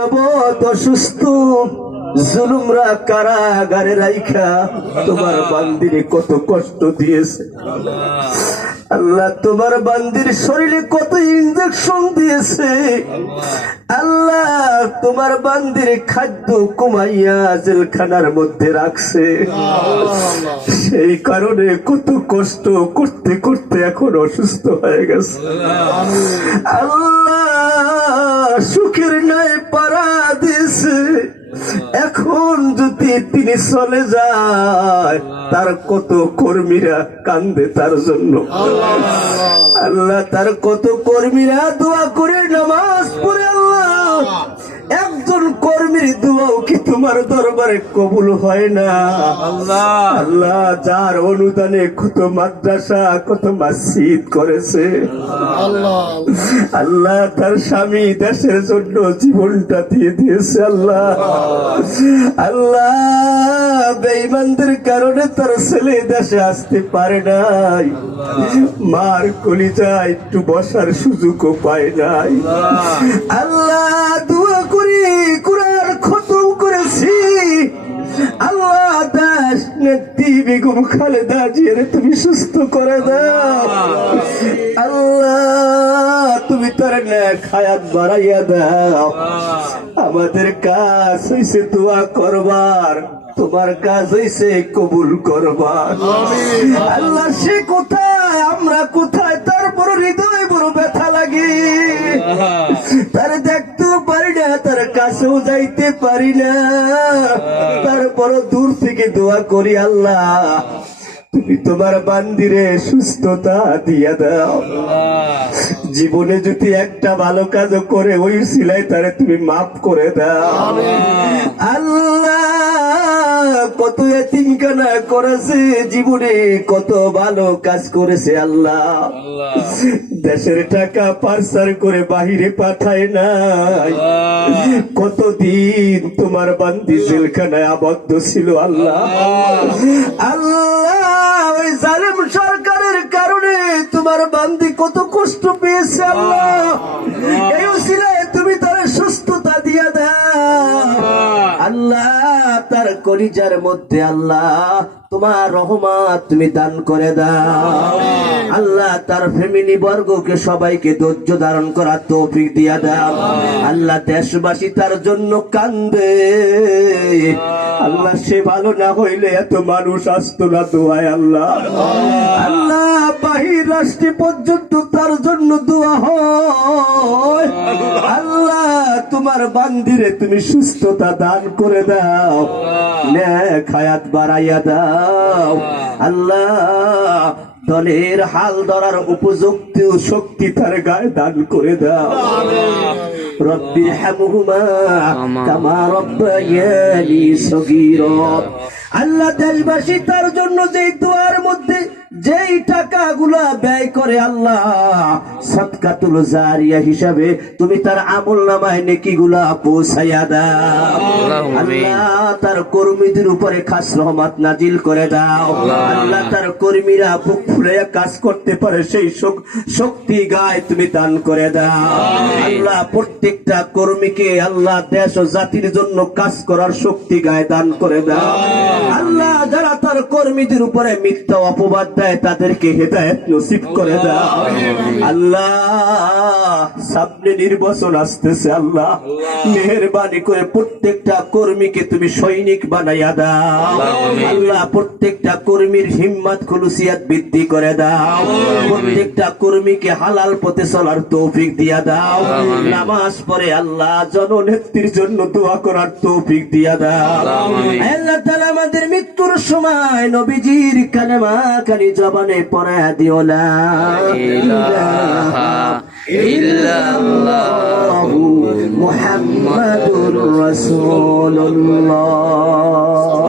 জগৎ অসুস্থ, জুলুমরা কারাগারে রাইখা তোমার বান্দিরে কত কষ্ট দিয়েছে আল্লাহ। তোমার বান্দির শরীরে কত ইনজেকশন দিয়েছে আল্লাহ। তোমার বান্দির খাদ্য কমাইয়া জেলখানার মধ্যে রাখছে, সেই কারণে কত কষ্ট করতে করতে এখন অসুস্থ হয়ে গেছে আল্লাহ। সুখের নাই পারা দিয়েছে, এখন যদি তিনি চলে যায় তার কত কর্মীরা কান্দে তার জন্য আল্লাহ। তার কত কর্মীরা দোয়া করে নামাজ পড়ে আল্লাহ। একজন কর্মীর দোয়াও কি তোমার দরবারে কবুল হয় না আল্লাহ? যার অনুদানে কত মাদ্রাসা কত মসজিদ করেছে আল্লাহ, তার স্বামী দেশের জন্য জীবনটা দিয়ে দিয়েছে আল্লাহ। আল্লাহ, বেঈমানদের কারণে তার ছেলে দেশে আসতে পারে নাই, মার কলিজা একটু বসার সুযোগও পায় নাই আল্লাহ। দোয়া করি কুরআন খতম করেছি আল্লাহ। দেশ নেত্রী বেগম খালেদা জিয়ার তুমি সুস্থ করে দাও আল্লাহ। তুমি তার নেক হায়াত বাড়াইয়া দাও। আমাদের কাজ হইছে দোয়া করবার, তোমার কাজ হইছে কবুল করবার আল্লাহ। সে কোথায় আমরা কোথায়, তার বড় হৃদয় বড় ব্যথা লাগে, তার দেখতেও পারি না, তার কাছেও যাইতে পারি না, তারপর দূর থেকে দোয়া করি আল্লাহ তুমি তোমার বান্দিরে সুস্থতা দিয়া দাও। জীবনে যদি একটা ভালো কাজ করে ওই সিলাই তারে তুমি মাফ করে দাও আল্লাহ। কত এতিমখানা করেছে জীবনে, কত ভালো কাজ করেছে আল্লাহ। দেশের টাকা পাচার করে বাহিরে পাঠায় নাই, কতদিন তোমার বান্দি জেলখানায় আবদ্ধ ছিল আল্লাহ। আল্লাহ, ওই জালেম সরকারের কারণে তোমার বান্দি কত কষ্ট পেয়েছে আল্লাহ। এই উসিলায় তুমি তার সুস্থতা দিয়া দাও আল্লাহ। তার কলিজার মধ্যে আল্লাহ তোমার রহমত তুমি দান করে দাও আল্লাহ। তার ফ্যামিলি বর্গকে সবাইকে ধৈর্য ধারণ করার তৌফিক দিয়া দাও আল্লাহ। দেশবাসী তার জন্য কান্দে আল্লাহ। সে ভালো না হইলে এত মানুষ আসতো না দোয়ায় আল্লাহ। আল্লাহ, বাহির রাষ্ট্রে পর্যন্ত তার জন্য দোয়া হয় আল্লাহ। তোমার বান্দিরে তুমি সুস্থতা দান করে দাও, নেক হায়াত বাড়াইয়া দাও আল্লাহ। দলের হাল ধরার উপযুক্ত শক্তি তার গায়ে দান করে দাও রব্বি হামহুমা কামা রব্বায়ানি সগীরা আল্লাহ। দেশবাসী তার জন্য যে দোয়ার মধ্যে যেই টাকাগুলা ব্যয় করে আল্লাহ, সাদকাতুল জারিয়া হিসাবে তুমি তার আমলনামায় নেকিগুলা পৌঁছাইয়া দাও আল্লাহ। তার কর্মীদের উপরে খাস রহমত নাজিল করে দাও আল্লাহ। তার কর্মীরা বুক ফুলে কাজ করতে পারে সেই শক্তি গায়ে তুমি দান করে দাও আল্লাহ। প্রত্যেকটা কর্মীকে আল্লাহ দেশ ও জাতির জন্য কাজ করার শক্তি গায়ে দান করে দাও আল্লাহ। যারা তার কর্মীদের উপরে মিথ্যা অপবাদ দেয় তাদেরকে হেদায়েত নসিব করে দাও আল্লাহ। সামনে নির্বাচন আসতেছে আল্লাহ, মেহেরবানি করে প্রত্যেকটা কর্মীকে তুমি সৈনিক বানাইয়া দাও আল্লাহ। প্রত্যেকটা কর্মীর হিম্মত খুলুসিয়াত বৃদ্ধি করে দাও, প্রত্যেকটা কর্মীকে হালাল পথে চলার তৌফিক দিয়া দাও। নামাজ পড়ে আল্লাহ জননেত্রীর জন্য দোয়া করার তৌফিক দিয়া দাও আল্লাহ তাআলা। আমাদের মৃত্যুর সময় নবীজির কালেমা কালি জবানে পড়ায়া দিও লা ইলাহা ইল্লাল্লাহু মুহাম্মাদুর রাসূলুল্লাহ।